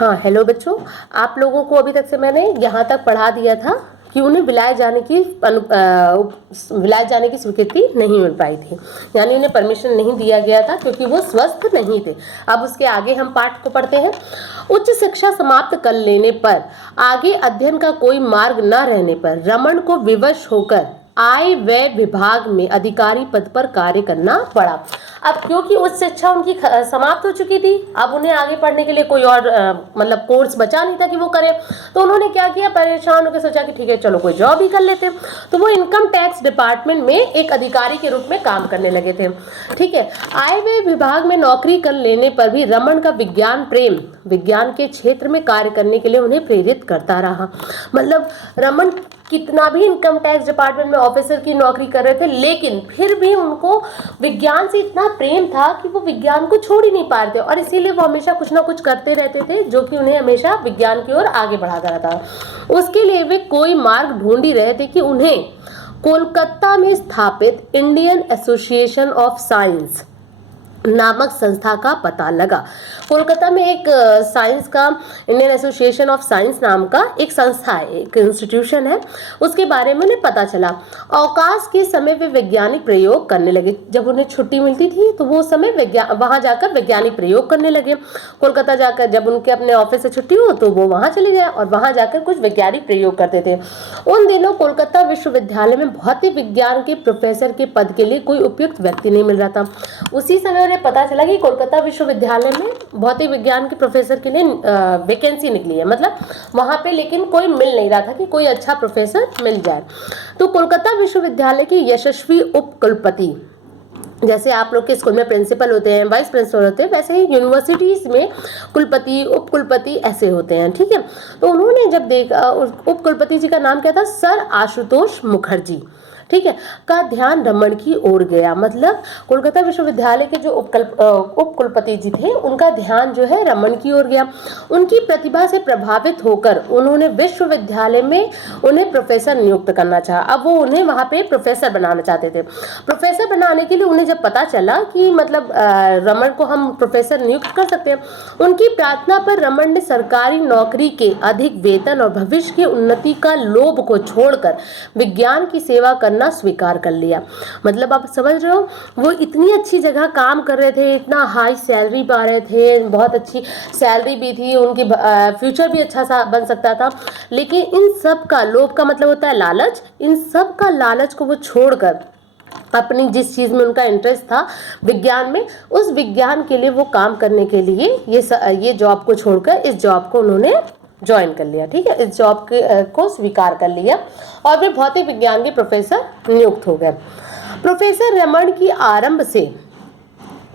हाँ हेलो बच्चों, आप लोगों को अभी तक से मैंने यहाँ तक पढ़ा दिया था कि उन्हें विलायत जाने की स्वीकृति नहीं मिल पाई थी, यानी उन्हें परमिशन नहीं दिया गया था क्योंकि वो स्वस्थ नहीं थे। अब उसके आगे हम पाठ को पढ़ते हैं। उच्च शिक्षा समाप्त कर लेने पर आगे अध्ययन का कोई मार्ग न रहने पर रमन को विवश होकर आय व्यय विभाग में अधिकारी पद पर कार्य करना पड़ा। अब क्योंकि उच्च शिक्षा उनकी समाप्त हो चुकी थी, अब उन्हें आगे पढ़ने के लिए कोई और मतलब कोर्स बचा नहीं था कि वो करें, तो उन्होंने क्या किया, परेशान होकर सोचा कि ठीक है चलो कोई जॉब ही कर लेते हैं। तो वो इनकम टैक्स डिपार्टमेंट में एक अधिकारी के रूप में काम करने लगे थे। ठीक है, आय व्यय विभाग में नौकरी कर लेने पर भी रमन का विज्ञान प्रेम विज्ञान के क्षेत्र में कार्य करने के लिए उन्हें प्रेरित करता रहा। मतलब रमन कितना भी इनकम टैक्स डिपार्टमेंट में ऑफिसर की नौकरी कर रहे थे, लेकिन फिर भी उनको विज्ञान से इतना प्रेम था कि वो विज्ञान को छोड़ ही नहीं पा रहे थे, और इसीलिए वो हमेशा कुछ ना कुछ करते रहते थे जो कि उन्हें हमेशा विज्ञान की ओर आगे बढ़ाता रहता। उसके लिए वे कोई मार्ग ढूंढ ही रहे थे कि उन्हें कोलकाता में स्थापित इंडियन एसोसिएशन ऑफ साइंस नामक संस्था का पता लगा। कोलकाता में एक साइंस का इंडियन एसोसिएशन ऑफ साइंस नाम का एक संस्था है, एक इंस्टीट्यूशन है, उसके बारे में उन्हें पता चला। अवकाश के समय वे वैज्ञानिक प्रयोग करने लगे। जब उन्हें छुट्टी मिलती थी तो वो समय वहां जाकर वैज्ञानिक प्रयोग करने लगे। कोलकाता जाकर जब उनके अपने ऑफिस से छुट्टी हो तो वो वहां चले जाए और वहां जाकर कुछ वैज्ञानिक प्रयोग करते थे। उन दिनों कोलकाता विश्वविद्यालय में भौतिक विज्ञान के प्रोफेसर के पद के लिए कोई उपयुक्त व्यक्ति नहीं मिल रहा था। उसी समय उन्हें पता चला कि कोलकाता विश्वविद्यालय में भौतिक विज्ञान के प्रोफेसर के लिए वैकेंसी निकली है, मतलब वहां पे लेकिन कोई मिल नहीं रहा था कि कोई अच्छा प्रोफेसर मिल जाए। तो कोलकाता विश्वविद्यालय के यशस्वी उपकुलपति, जैसे आप लोग के स्कूल में प्रिंसिपल होते हैं, वाइस प्रिंसिपल होते हैं, वैसे ही यूनिवर्सिटीज में कुलपति उपकुलपति ऐसे होते हैं। ठीक है, तो उन्होंने जब देखा, उपकुलपति जी का नाम क्या था, सर आशुतोष मुखर्जी, ठीक है, का ध्यान रमन की ओर गया। मतलब कोलकाता विश्वविद्यालय के जो उपकुलपति जी थे उनका ध्यान जो है रमन की ओर गया। उनकी प्रतिभा से प्रभावित होकर उन्होंने विश्वविद्यालय में उन्हें प्रोफेसर नियुक्त करना चाहा। अब वो उन्हें वहां पे प्रोफेसर बनाना चाहते थे। प्रोफेसर बनाने के लिए उन्हें जब पता चला कि मतलब रमन को हम प्रोफेसर नियुक्त कर सकते हैं, उनकी प्रार्थना पर रमन ने सरकारी नौकरी के अधिक वेतन और भविष्य की उन्नति का लोभ को छोड़कर विज्ञान की सेवा करना स्वीकार कर लिया। मतलब आप समझ रहे हो, वो इतनी अच्छी जगह काम कर रहे थे, इतना हाई सैलरी पा रहे थे, बहुत अच्छी सैलरी भी थी, उनकी फ्यूचर भी अच्छा सा बन सकता था, लेकिन इन सब का, लोभ का मतलब होता है लालच, इन सब का लालच को वो छोड़कर अपनी जिस चीज में उनका इंटरेस्ट था विज्ञान में, उस विज्ञान के लिए वो काम करने के लिए ये जॉब को छोड़कर इस जॉब को उन्होंने ज्वाइन कर लिया। ठीक है, इस जॉब को स्वीकार कर लिया और वे भौतिक विज्ञान के प्रोफेसर नियुक्त हो गए। प्रोफेसर रमन की आरंभ से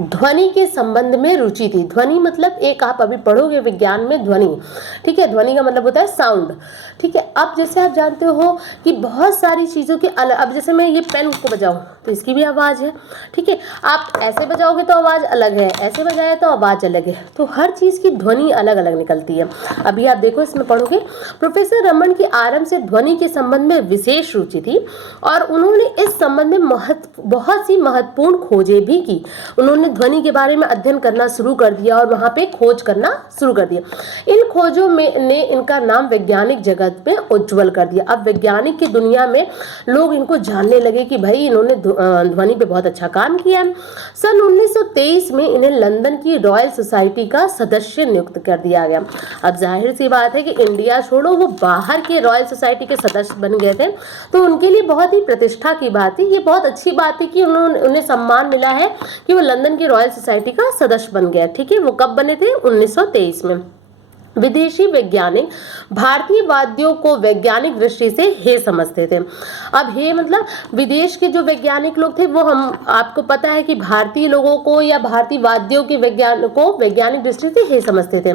ध्वनि के संबंध में रुचि थी। ध्वनि मतलब एक आप अभी पढ़ोगे विज्ञान में ध्वनि, ठीक है, ध्वनि का मतलब होता है साउंड। ठीक है, अब जैसे आप जानते हो कि बहुत सारी चीज़ों के अलग, अब जैसे मैं ये पेन को बजाऊं तो इसकी भी आवाज़ है, ठीक है, आप ऐसे बजाओगे तो आवाज़ अलग है, ऐसे बजाए तो आवाज़ अलग है, तो हर चीज़ की ध्वनि अलग अलग निकलती है। अभी आप देखो इसमें पढ़ोगे, प्रोफेसर रमन की आरंभ से ध्वनि के संबंध में विशेष रुचि थी और उन्होंने इस संबंध में बहुत सी महत्वपूर्ण खोजें भी की। उन्होंने ध्वनि के बारे में अध्ययन करना शुरू कर दिया और वहां पे खोज करना शुरू कर दिया। इन खोजों में ने इनका नाम वैज्ञानिक जगत में उज्जवल कर दिया। अब वैज्ञानिक की दुनिया में लोग इनको जानने लगे कि भाई इन्होंने ध्वनि पे बहुत अच्छा काम किया है। सन 1923 में इन्हें लंदन की रॉयल सोसाइटी का सदस्य नियुक्त कर दिया गया। अब जाहिर सी बात है कि इंडिया छोड़ो, वो बाहर के रॉयल सोसाइटी के सदस्य बन गए थे, तो उनके लिए बहुत ही प्रतिष्ठा की बात थी, ये बहुत अच्छी बात है कि उन्हें सम्मान मिला है कि वो लंदन की रॉयल सोसाइटी का सदस्य बन गया। ठीक है, वो कब बने थे, 1923 में। विदेशी वैज्ञानिक भारतीय वाद्यों को वैज्ञानिक दृष्टि से हे समझते थे। अब हे मतलब विदेश के जो वैज्ञानिक लोग थे वो, हम आपको पता है कि भारतीय लोगों को या भारतीय वाद्यों के विज्ञान को वैज्ञानिक दृष्टि से हे समझते थे।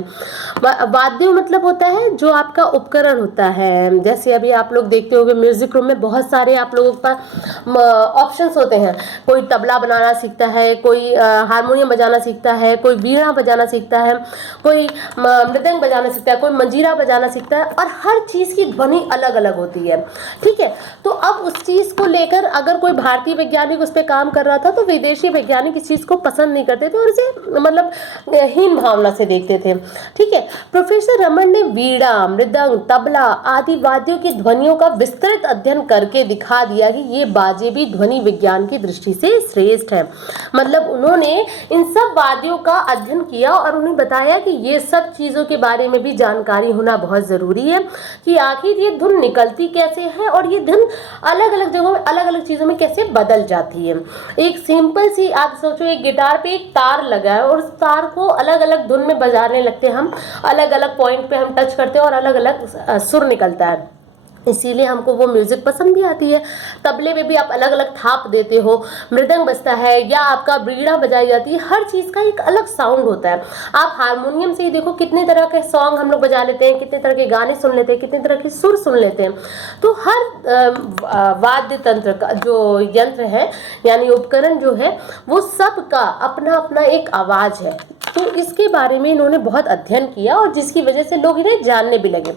वाद्यों मतलब होता है जो आपका उपकरण होता है, जैसे अभी आप लोग देखते होंगे म्यूजिक रूम में बहुत सारे आप लोगों के पास ऑप्शंस होते हैं। कोई तबला बनाना सीखता है, कोई हारमोनियम बजाना सीखता है, कोई वीणा बजाना सीखता है, कोई मृदंग बजाना सीखता है, कोई मंजीरा बजाना सीखता है, और हर चीज़ की ध्वनि अलग अलग होती है। ठीक है, तो अब उस चीज़ को लेकर अगर कोई भारतीय वैज्ञानिक उस पर काम कर रहा था तो विदेशी वैज्ञानिक इस चीज़ को पसंद नहीं करते थे और इसे मतलब हीन भावना से देखते थे। ठीक है, प्रोफेसर रमन ने वीणा, मृदंग, तबला आदि वाद्यों की ध्वनियों का विस्तृत अध्ययन करके दिखा दिया कि ये बाजे भी ध्वनि विज्ञान की दृष्टि से श्रेष्ठ है। मतलब उन्होंने इन सब वाद्यों का अध्ययन किया और उन्हें बताया कि ये सब चीज़ों के बारे में भी जानकारी होना बहुत ज़रूरी है कि आखिर ये धुन निकलती कैसे है और ये धुन अलग अलग जगहों में अलग अलग चीज़ों में कैसे बदल जाती है। एक सिंपल सी आप सोचो, एक गिटार पे एक तार लगा है और उस तार को अलग अलग धुन में बजाने लगते हैं हम, अलग अलग पॉइंट पे हम टच करते हैं और अलग अलग सुर निकलता है, इसीलिए हमको वो म्यूजिक पसंद भी आती है। तबले में भी आप अलग अलग थाप देते हो, मृदंग बजता है या आपका बीड़ा बजाई जाती है, हर चीज़ का एक अलग साउंड होता है। आप हारमोनियम से ही देखो कितने तरह के सॉन्ग हम लोग बजा लेते हैं, कितने तरह के गाने सुन लेते हैं, कितने तरह के सुर सुन लेते हैं। तो हर वाद्य तंत्र का जो यंत्र है यानी उपकरण जो है वो सब का अपना अपना एक आवाज़ है। तो इसके बारे में इन्होंने बहुत अध्ययन किया और जिसकी वजह से लोग इन्हें जानने भी लगे।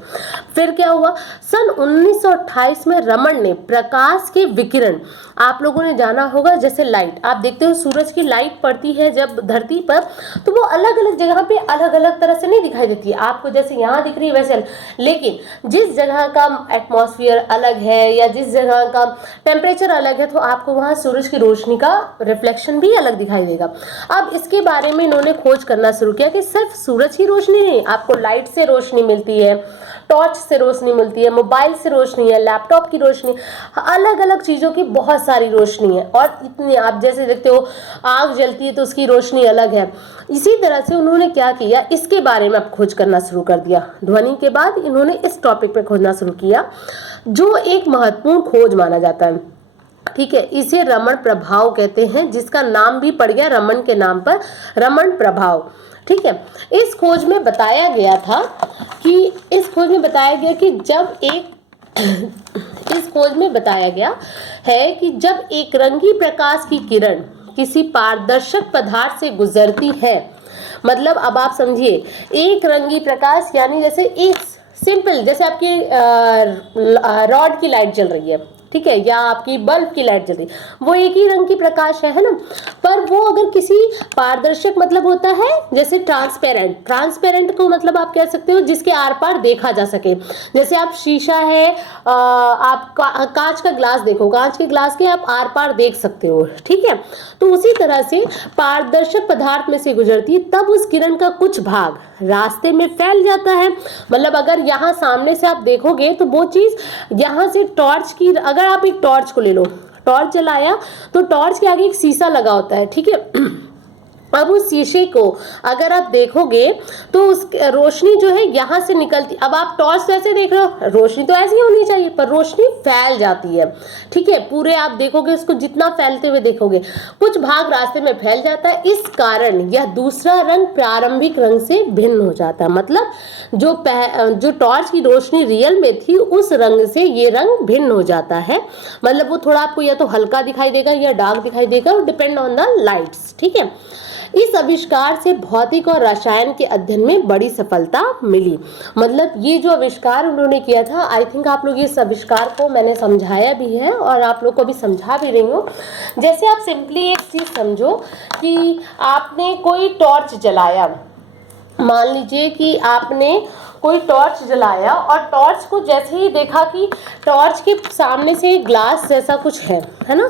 फिर क्या हुआ, सन 1928 में रमन ने प्रकाश के विकिरण, आप लोगों ने जाना होगा जैसे लाइट, आप देखते हो सूरज की लाइट पड़ती है जब धरती पर तो वो अलग अलग जगह पे अलग अलग तरह से नहीं दिखाई देती है आपको, जैसे यहाँ दिख रही है वैसे, लेकिन जिस जगह का एटमॉस्फेयर अलग है या जिस जगह का टेम्परेचर अलग है तो आपको वहाँ सूरज की रोशनी का रिफ्लेक्शन भी अलग दिखाई देगा। अब इसके बारे में इन्होंने खोज करना शुरू किया कि सिर्फ सूरज की रोशनी नहीं, आपको लाइट से रोशनी मिलती है, टॉर्च से रोशनी मिलती है, मोबाइल से रोशनी है, लैपटॉप की रोशनी, अलग अलग चीज़ों की बहुत सारी रोशनी है। और इतनी आप जैसे देखते हो आग जलती है तो उसकी रोशनी अलग है। इसी तरह से उन्होंने क्या किया, इसके बारे में अब खोज करना शुरू कर दिया। ध्वनि के बाद इन्होंने इस टॉपिक पे खोजना शुरू किया जो एक महत्वपूर्ण खोज माना जाता है। ठीक है, इसे रमन प्रभाव कहते हैं, जिसका नाम भी पड़ गया रमन के नाम पर, रमन प्रभाव। ठीक है, इस खोज में बताया गया कि जब एक रंगी प्रकाश की किरण किसी पारदर्शक पदार्थ से गुजरती है, मतलब अब आप समझिए एक रंगी प्रकाश यानी जैसे एक सिंपल, जैसे आपकी रॉड की लाइट जल रही है, ठीक है, या आपकी बल्ब की लाइट जल रही है, वो एक ही रंग की प्रकाश है ना, पर वो अगर किसी पारदर्शक मतलब होता है जैसे ट्रांसपेरेंट को मतलब आप कह सकते हो जिसके आर पार देखा जा सके। जैसे आप शीशा है, आप कांच का ग्लास देखो, कांच के ग्लास के आप आर पार देख सकते हो। ठीक है, तो उसी तरह से पारदर्शक पदार्थ में से गुजरती है तब उस किरण का कुछ भाग रास्ते में फैल जाता है। मतलब अगर यहाँ सामने से आप देखोगे तो वो चीज यहाँ से टॉर्च की, अगर आप एक टॉर्च को ले लो, टॉर्च जलाया तो टॉर्च के आगे एक शीशा लगा होता है। ठीक है, अब उस शीशे को अगर आप देखोगे तो उस रोशनी जो है यहाँ से निकलती, अब आप टॉर्च ऐसे देख रहे हो, रोशनी तो ऐसी होनी चाहिए पर रोशनी फैल जाती है। ठीक है, पूरे आप देखोगे उसको जितना फैलते हुए देखोगे, कुछ भाग रास्ते में फैल जाता है, इस कारण यह दूसरा रंग प्रारंभिक रंग से भिन्न हो जाता है। मतलब जो टॉर्च की रोशनी रियल में थी उस रंग से ये रंग भिन्न हो जाता है। मतलब वो थोड़ा आपको या तो हल्का दिखाई देगा या डार्क दिखाई देगा, डिपेंड ऑन द लाइट्स। ठीक है, इस आविष्कार से भौतिक और रसायन के अध्ययन में बड़ी सफलता मिली। मतलब ये जो आविष्कार उन्होंने किया था, आई थिंक आप लोग इस आविष्कार को मैंने समझाया भी है और आप लोग को भी समझा भी रही हूँ। जैसे आप सिंपली एक चीज समझो कि आपने कोई टॉर्च जलाया, मान लीजिए कि आपने कोई टॉर्च जलाया और टॉर्च को जैसे ही देखा कि टॉर्च के सामने से ग्लास जैसा कुछ है ना,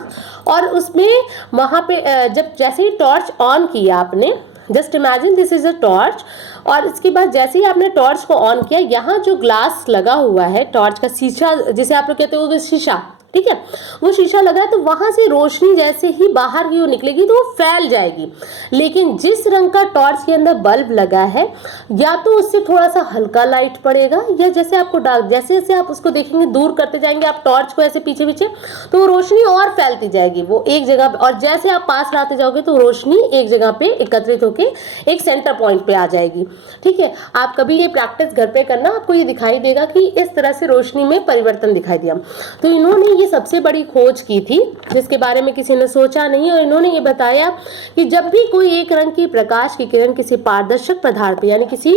और उसमें वहाँ पे जब जैसे ही टॉर्च ऑन किया आपने, just imagine this is a torch, और इसके बाद जैसे ही आपने टॉर्च को ऑन किया, यहाँ जो ग्लास लगा हुआ है टॉर्च का शीशा जिसे आप लोग कहते हो शीशा, ठीक है, वो शीशा लगा तो वहां से रोशनी जैसे ही बाहर की ओर निकलेगी तो वो फैल जाएगी। लेकिन जिस रंग का टॉर्च के अंदर बल्ब लगा है, या तो उससे थोड़ा सा हल्का लाइट पड़ेगा या जैसे आपको डार्क, जैसे जैसे आप उसको देखेंगे दूर करते जाएंगे आप टॉर्च को ऐसे पीछे पीछे, तो वो रोशनी और फैलती जाएगी वो एक जगह पे, और जैसे आप पास लाते जाओगे तो रोशनी एक जगह पे एकत्रित होकर एक सेंटर पॉइंट पे आ जाएगी। ठीक है, आप कभी ये प्रैक्टिस घर पे करना, आपको ये दिखाई देगा कि इस तरह से रोशनी में परिवर्तन दिखाई दिया। तो इन्होंने ये सबसे बड़ी खोज की थी जिसके बारे में किसी ने सोचा नहीं, और इन्होंने ये बताया कि जब भी कोई एक रंग की प्रकाश की किरण किसी पारदर्शक पदार्थ यानी किसी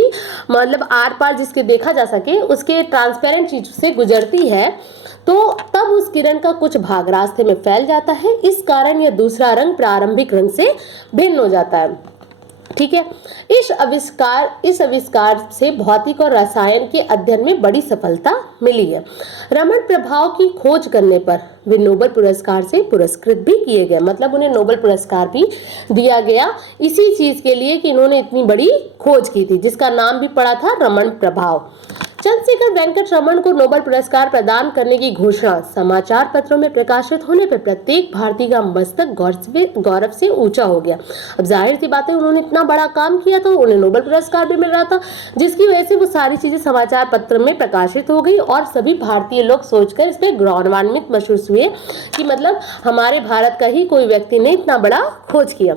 मतलब आर पार जिसके देखा जा सके उसके ट्रांसपेरेंट चीज से गुजरती है तो तब उस किरण का कुछ भाग रास्ते में फैल जाता है। इस कारण यह दूसरा रंग प्रारंभिक रंग से भिन्न हो जाता है। ठीक है, इस आविष्कार से भौतिक और रसायन के अध्ययन में बड़ी सफलता मिली है। रमन प्रभाव की खोज करने पर वे नोबेल पुरस्कार से पुरस्कृत भी किए गए, मतलब उन्हें नोबेल पुरस्कार भी दिया गया इसी चीज के लिए कि इन्होंने इतनी बड़ी खोज की थी, जिसका नाम भी पड़ा था रमन प्रभाव। चंद्रशेखर वेंकट रमन को नोबेल पुरस्कार प्रदान करने की घोषणा समाचार पत्रों में प्रकाशित होने पर प्रत्येक भारतीय का मस्तक गौरव से ऊंचा हो गया। अब जाहिर सी बात है, उन्होंने इतना बड़ा काम किया था, उन्हें नोबेल पुरस्कार भी मिल रहा था, जिसकी वजह से वो सारी चीजें समाचार पत्र में प्रकाशित हो गई और सभी भारतीय लोग सोचकर इस पर गौरवान्वित महसूस हुए कि मतलब हमारे भारत का ही कोई व्यक्ति ने इतना बड़ा खोज किया।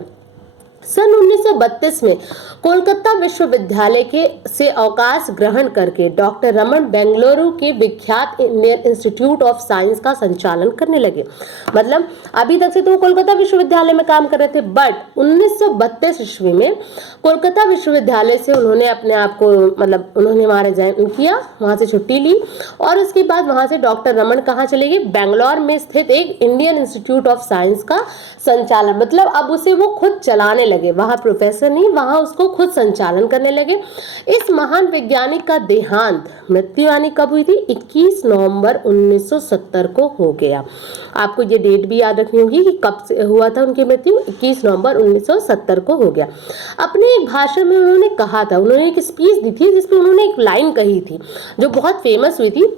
सन 1932 में कोलकाता विश्वविद्यालय के से अवकाश ग्रहण करके डॉक्टर रमन बेंगलुरु के विख्यात इंडियन इंस्टीट्यूट ऑफ साइंस का संचालन करने लगे। मतलब अभी तक से तो वो कोलकाता विश्वविद्यालय में काम कर रहे थे, बट 1932 ईस्वी में कोलकाता विश्वविद्यालय से उन्होंने अपने आप को मतलब उन्होंने वहाँ रिजाइन किया, वहाँ से छुट्टी ली और उसके बाद वहाँ से डॉक्टर रमन कहाँ चले गए, बेंगलोर में स्थित एक इंडियन इंस्टीट्यूट ऑफ साइंस का संचालन, मतलब अब उसे वो खुद चलाने लगे, वहाँ प्रोफेसर नहीं, वहाँ उसको खुद संचालन करने लगे। इस महान वैज्ञानिक का देहांत मृत्यु यानी कब हुई थी, 21 नवंबर 1970 को हो गया। आपको ये डेट भी याद रखनी होगी कि कब से हुआ था उनकी मृत्यु, 21 नवंबर 1970 को हो गया। अपने एक भाषण में उन्होंने कहा था, उन्होंने एक स्पीच दी थी जिसमें उन्होंने एक लाइन कही थी जो बहुत फेमस हुई थी,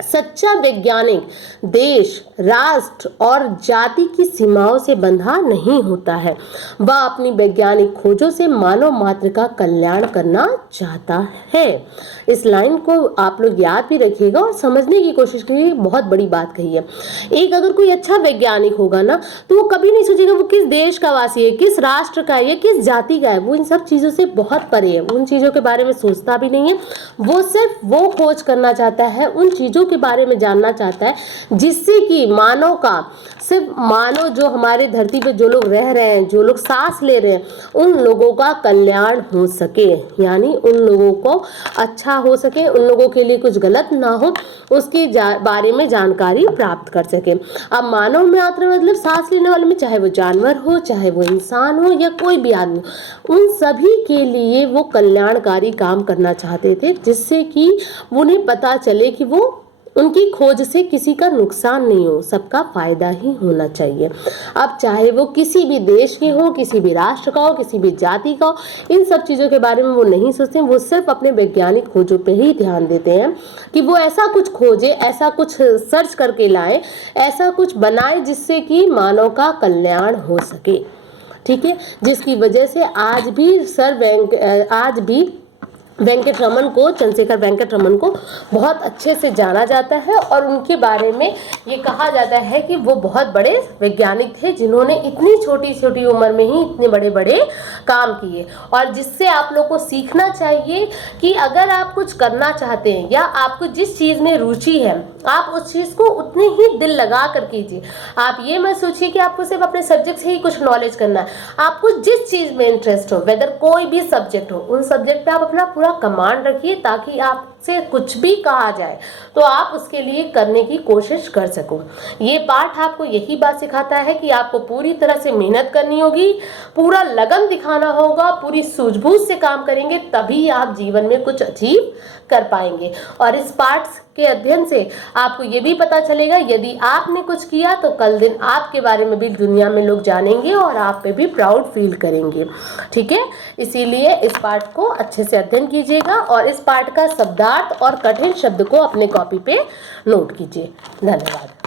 सच्चा वैज्ञानिक देश, राष्ट्र और जाति की सीमाओं से बंधा नहीं होता है, वह अपनी वैज्ञानिक खोजों से मानव मात्र का कल्याण करना चाहता है। इस लाइन को आप लोग याद भी रखिएगा और समझने की कोशिश करिए, बहुत बड़ी बात कही है। एक अगर कोई अच्छा वैज्ञानिक होगा ना तो वो कभी नहीं सोचेगा वो किस देश का वासी है, किस राष्ट्र का है या किस जाति का है, वो इन सब चीजों से बहुत परे है, उन चीजों के बारे में सोचता भी नहीं है। वो सिर्फ वो खोज करना चाहता है, उन चीजों के बारे में जानना चाहता है जिससे कि मानव का, सिर्फ मानव जो हमारे धरती पे जो लोग रह रहे हैं, जो लोग सांस ले रहे हैं, उन लोगों का कल्याण हो सके, यानी उन लोगों को अच्छा हो सके, उन लोगों के लिए कुछ गलत ना हो, उसके बारे में जानकारी प्राप्त कर सके। अब मानव में मात्र मतलब सांस लेने वाले में, चाहे वो जानवर हो, चाहे वो इंसान हो या कोई भी आदमी, उन सभी के लिए वो कल्याणकारी काम करना चाहते थे, जिससे कि उन्हें पता चले कि वो उनकी खोज से किसी का नुकसान नहीं हो, सबका फायदा ही होना चाहिए। अब चाहे वो किसी भी देश के हो, किसी भी राष्ट्र का हो, किसी भी जाति का हो, इन सब चीज़ों के बारे में वो नहीं सोचते, वो सिर्फ अपने वैज्ञानिक खोजों पे ही ध्यान देते हैं कि वो ऐसा कुछ खोजे, ऐसा कुछ सर्च करके लाए, ऐसा कुछ बनाए जिससे कि मानव का कल्याण हो सके। ठीक है, जिसकी वजह से आज भी वेंकट रमन को, चंद्रशेखर वेंकट रमन को बहुत अच्छे से जाना जाता है और उनके बारे में ये कहा जाता है कि वो बहुत बड़े वैज्ञानिक थे जिन्होंने इतनी छोटी छोटी उम्र में ही इतने बड़े बड़े काम किए। और जिससे आप लोग को सीखना चाहिए कि अगर आप कुछ करना चाहते हैं या आपको जिस चीज़ में रुचि है, आप उस चीज़ को उतने ही दिल लगा कर कीजिए। आप ये मत सोचिए कि आपको सिर्फ अपने सब्जेक्ट से ही कुछ नॉलेज करना है, आपको जिस चीज़ में इंटरेस्ट हो, वेदर कोई भी सब्जेक्ट हो, उन सब्जेक्ट पे आप अपना पूरा कमांड रखिए ताकि आपसे कुछ भी कहा जाए तो आप उसके लिए करने की कोशिश कर सको। ये पाठ आपको यही बात सिखाता है कि आपको पूरी तरह से मेहनत करनी होगी, पूरा लगन दिखाना होगा, पूरी सूझबूझ से काम करेंगे तभी आप जीवन में कुछ अचीव कर पाएंगे। और इस पाठ के अध्ययन से आपको ये भी पता चलेगा यदि आपने कुछ किया तो कल दिन आपके बारे में भी दुनिया में लोग जानेंगे और आप पे भी प्राउड फील करेंगे। ठीक है, इसीलिए इस पाठ को अच्छे से अध्ययन कीजिएगा और इस पाठ का शब्दार्थ और कठिन शब्द को अपने कॉपी पे नोट कीजिए। धन्यवाद।